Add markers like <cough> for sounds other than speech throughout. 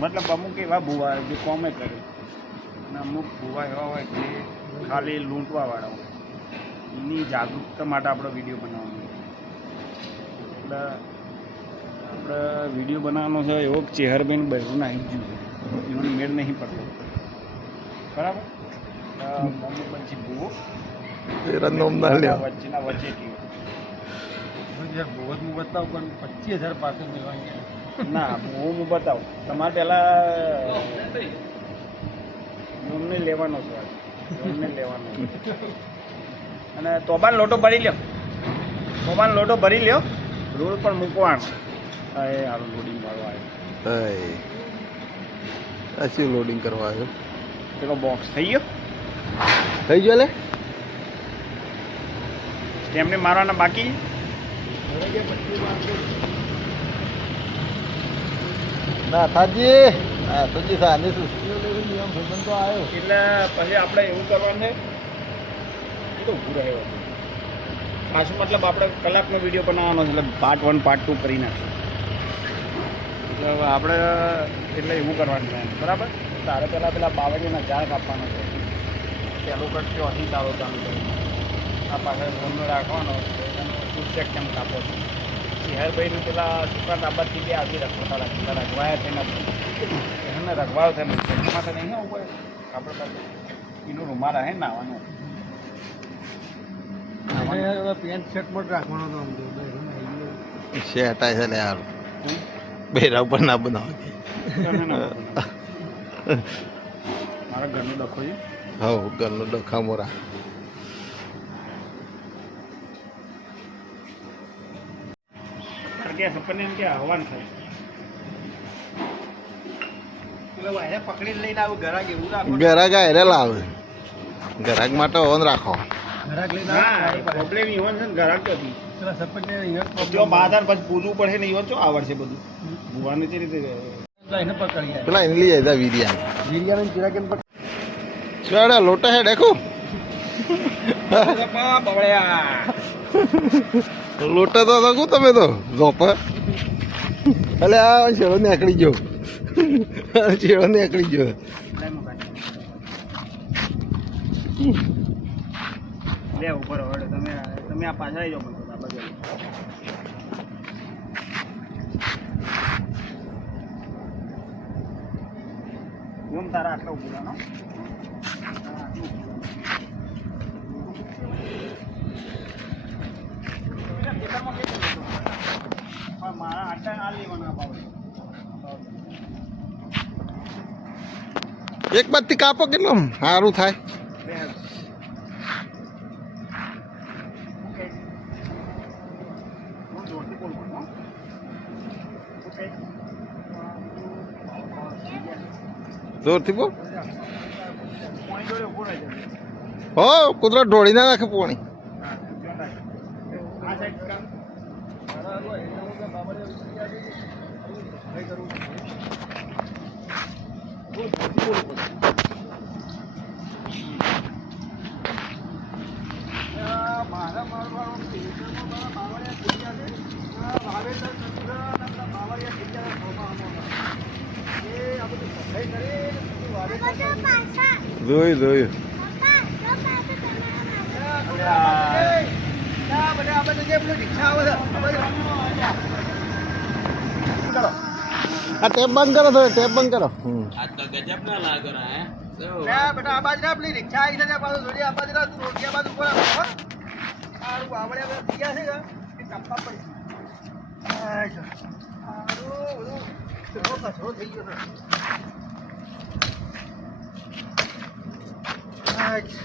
મતલબ અમુક એવા ભૂવા જે કોમે કરે. અને અમુક ભૂવા એવા હોય કે ખાલી લૂંટવાવાળા હોય. એની જાગૃતતા માટે આપણો વીડિયો બનાવવાનો એટલે આપણે વીડિયો બનાવવાનો છે એવો ચેહરબેન બહેરું આવી ગયું છે એનો મેળ નહીં પડતો. બરાબર? અમુક પછી ભૂવો વચ્ચેના વચ્ચે જ બતાવ પણ પચીસ હજાર પાસે મેળવાની ના હું હું બતાવું. તમારે પહેલાં રૂમને લેવાનો છે રૂમને લેવાનો અને તોબાન લોટો ભરી લ્યો. તોબાન લોટો ભરી લ્યો. રોડ પણ મૂકવાનો. હા એ હારું લોડિંગ વાળો આવ્યો. શું લોડિંગ કરવા આવ્યો? પેલો બોક્સ થઈ ગયો. થઈ ગયો લે? સ્ટેમને મારવાના બાકી? ના, થાજી. હા, થાજી સાને સુસ્તીઓ લેવી તો આવ્યો એટલે પછી આપણે એવું કરવાનું છે કેટલું ઊભું. પાછું મતલબ આપણે કલાકનો વીડિયો બનાવવાનો છે, એટલે પાર્ટ વન પાર્ટ ટુ કરી નાખશું. એટલે આપણે એટલે એવું કરવાનું છે, બરાબર? તારે પહેલાં પેલા બાવળીના ઝાડ કાપવાનો છે. પહેલું કટ ચોથી તારો કામ આ પાછળ રોમનો રાખવાનો ચેક કેમ કાપો છો. શહેરભાઈનું પેલા સુકા તાબાથી બે આવી રખવાતા રાખેલા રખવાયા છે નથી એને રખવાયો છે નથી એના માટે નહીં આવું પડે આપણે પાસે એનું રૂમાલ હે નાવાનું. પેન્ટ શર્ટ પણ રાખવાનો હતો. છે હટાય છે યાર બેરા ઉપર ના બનાવો. મારા ઘરનો ડખો છે. હવ ઘરનો ડખા મોરા. કારણ આપણને એમ કે હવાન થાય. પેલો લઈને આવું ઘરાક એવું રાખો આયરે લાવે. ગરાક માટે ઓન રાખો. ઘરાક લઈને પ્રોબ્લેમ ઈવન છે ને હતી. જો બાધાર પછી પૂજવું પડે ને ઈવન ચો આવડશે બધું. ભૂવાને રીતે પેલા એને લઈ જાય વીરિયા વીરિયાને. ચિરાગન પકડી. ચાડે લોટા હે દેખો. <laughs> <laughs> બવળ્યા લોટા તો શકું તમે તો? ઝોપા? અલે, આ છેડો નીકળી ગયો. છેડો નીકળી ગયો. લે, ઉપર હવે તમે તમે આ પાછા આવી જાઓ તારા આટલા ઉભું ખેતરમાં કઈ જતો પણ મારા આટલા આ લેવાના ભાવ એક બાજથી કાપો કેટલો? સારું થાય. હું જોરથી બોલ. કૂતરો ઢોળી ના નાખે પોણી હા ધ્યાન રાખ આ સાઈડ કામ બોલ જોરથી બોલ બોલ મારા મારવાનો ખેતરમાં મારા બાવળિયા થઈ ગયા છે આ વાવેતર ચંદ્ર અને પેલા બાવળિયા થઈ ગયા છે થોમાં આમાં. એ આ બધું સફાઈ કરી પછી વાવેતર કરી. જોયું જોયું. બધા બધા જે પેલું રિક્ષા આવે છે, આ બધા- આ ટેપ બંધ કરો થોડો ટેપ બંધ કરો હમ. લે બેટા આ બાજુ ના પેલી રિક્ષા આવી છે ને આ બાજુ જોડી આ બાજુ ના તું રોટલી આ બાજુ ઉપર આવ, હો. સારું બાવળિયા બધા થઈ ગયા છે કે એ કાપવા પડશે. આય જો. સારું બધું કચરો કચરો થઈ ગયો છે. આય જો.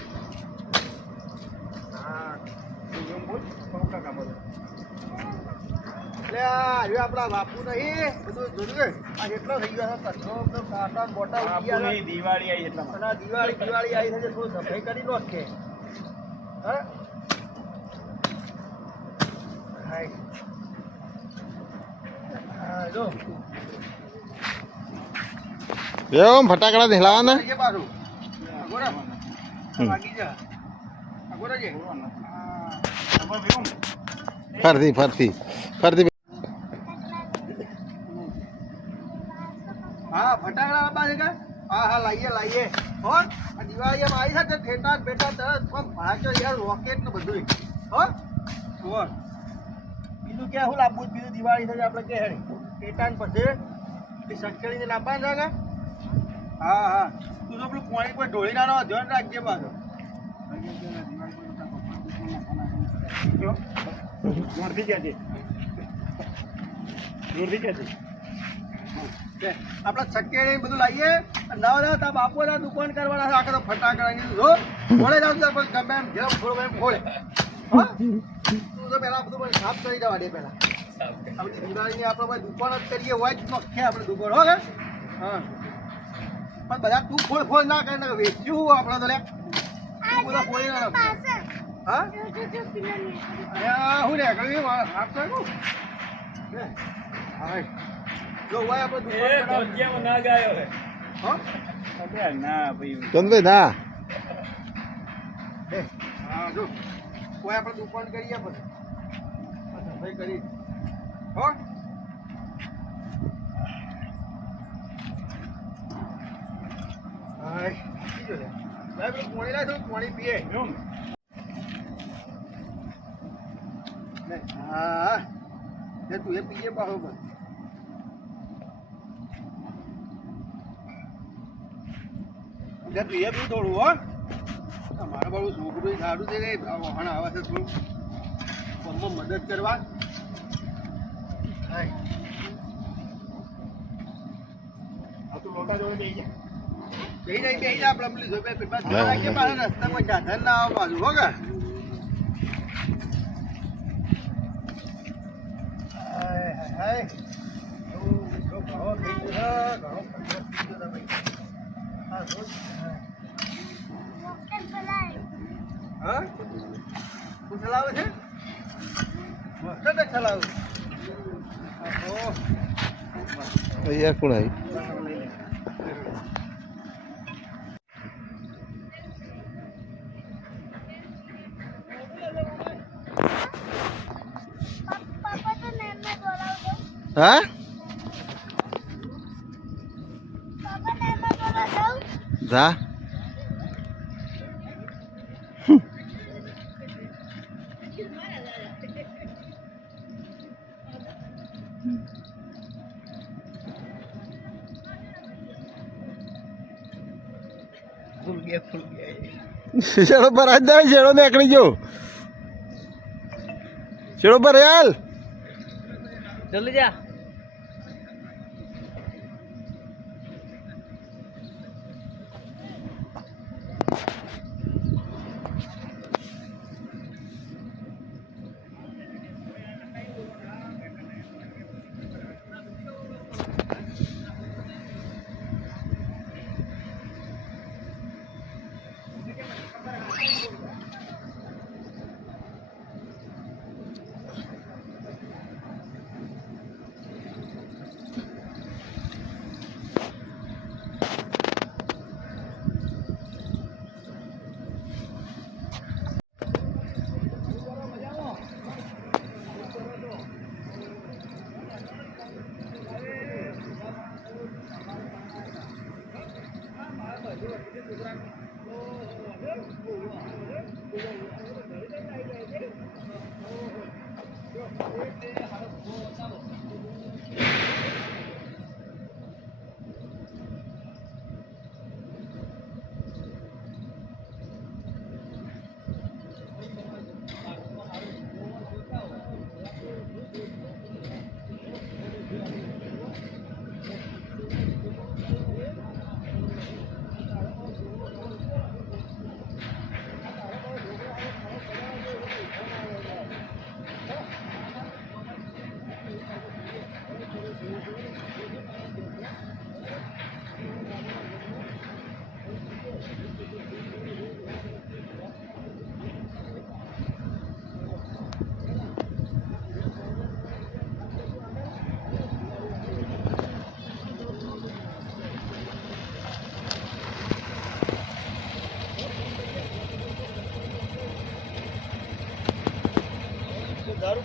હા તું એમ બોલ પંખા કાપો છો. એટલે આ આપણા બાપુ નહીં બધું જોયું આ એટલો થઈ ગયો કચરો કાંટા ને બોટા ગયા દિવાળી આવી એટલા અને દિવાળી દિવાળી આવી છે થોડું સફાઈ કરી લો કે. હા? હા, જો. એમ ફટાકડા. જા. ખબર ભેગું ફરતી ફરતી. ફરતી હા હા લાવીએ લાવીએ હો, આ દિવાળી એમ આવી છે ને બેટા તરત આમ ભાગ્યો યાર રોકેટ ને બધું હો, જુઓ. બીજું ક્યાં શું લાવવું બીજું દિવાળી છે આપણે કે હેડી. ઠેટા ને પછી એ સટકેડીને લાવવાનું છે હા હા. તું તો પેલું પાણી પર ઢોળી ના ધ્યાન રાખજે પાછો. જોરથી કહેજે દૂરથી કહેજે કે આપણે સટકેડી બધું લાવીએ. નવા નવા તા બાપોના દુકાન કરવાના આખા તો ફટાકડા જો. જાવ પણ ગમે એમ જેમ થોડું એમ હો? તું તો પહેલાં બધું સાફ કરી દેવા પેલા. આપણી દિવાળીની આપણે ભાઈ દુકાન જ કરીએ હોય જ નોખે આપણે દુકાન, હો હા. પણ બધા તું ફોડ ફોડ ના કરે વેચ્યું આપણે તો લે બધા ફોડી હા? અરે હું રે કઈ હાથ નાખું હા. જો હોય આપણે ના ગાયો હે? હા ના ભાઈ. ચંદભાઈ ના. એ, હા જો. કોઈ આપણે દુકાન કરીએ પછી આ સફાઈ કરી. હો? હા તું એ પીએ પાછો પણ લે તું થોડું હો. મારા બાળું છોકરું સારું છે રે. વહાણ આવે છે થોડું. પગમાં મદદ કરવા. હાય. આ તું લોટા જોડે બેસી જા. જઈ જાય બેસી જા આપણે પેલી પેપર સાધન ના આવે પાછું હો કે? હાય, હાય, ઘણો થઈ ગયો ઘણો ખર્ચો થઈ ગયો છે ભાઈ. હા, જો. હા? તું જ જા શેડો પર આજ જાય શેડો એકડી ગયો. શેડો પર હાલ. જલ્દી જા. 我也得还得补三个小时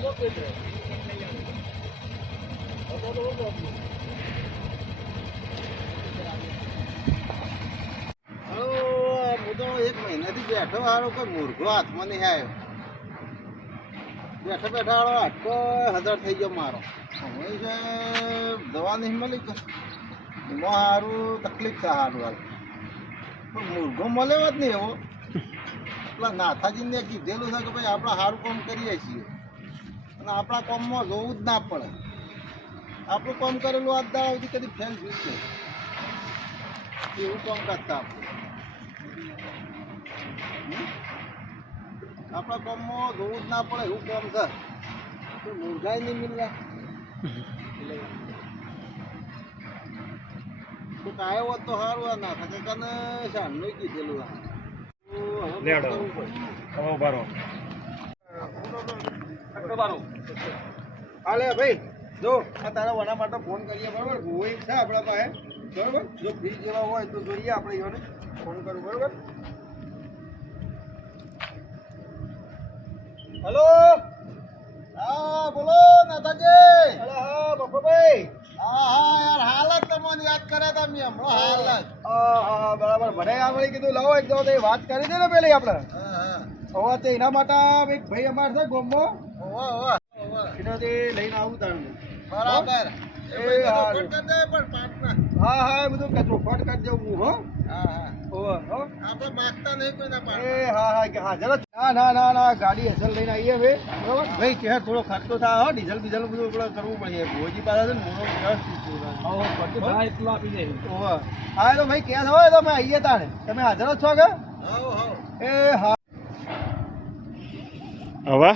હતો જ. બેઠો હારો કોઈ મૂર્ખો હાથમાં નહીં આવ્યો બેઠા બેઠા હારો આટલો હજાર થઈ ગયો મારો. હવે દવા નહીં. મળી એમાં સારું તકલીફ છે સારું હાલ પણ મૂર્ખો મળ્યો જ નહીં એવો. પેલા નાથાજીને કીધેલું છે કે ભાઈ, આપણે સારું કામ કરીએ છીએ. અને આપણા કામમાં જોવું જ ના પડે. આપણું કામ કરેલું આ દાળ સુધી કદી ફેલ થયું એવું કામ કરતા આપણે? આપણા કોમમાં જોવું જ ના પડે એવું કામ છે તો નહીં મિલના તું કાયો હોત તો સારું આ ના થકે કને શાનનું કીધેલું આ. લેડો. હાલે ભાઈ જો આ તારા વના માટે ફોન કરીએ બરોબર? હોય છે આપણા પાસે બરોબર? જો ફ્રી જેવા હોય તો જોઈએ આપણે એને ફોન કરું બરોબર? હલો? હા બોલો નાથાજી. હલો હા બફોભાઈ હા હા યાર હાલ જ તમને યાદ કર્યા તા મેં હમણાં હાલ જ. હા હા હા બરાબર. મને આપણે કીધું લાવો એક તો વાત કરી દે ને પેલી આપણે. હા હા. હવે તે એના માટે એક ભાઈ અમાર છે ગોમમાં. ઓવા લઈને આવું તારું બરાબર હા હા એ બધું કચરો ફટ કરી દેવું હો હા. હા હોવે, હો. આપણે માગતા નહીં કોઈના હા હા કે હાજર ના ના ના ના ગાડી હેસલ લઈને આવીએ હવે. બરોબર? ભાઈ કે થોડો ખર્ચો થાય હો. ડીઝલ બીઝલ બધું કરવું પડે. ભોજી પાસે હા એ તો ભાઈ ક્યાં હોય તો અમે આવીએ તાણે. તમે હાજર જ છો કે? એ હા. હવે?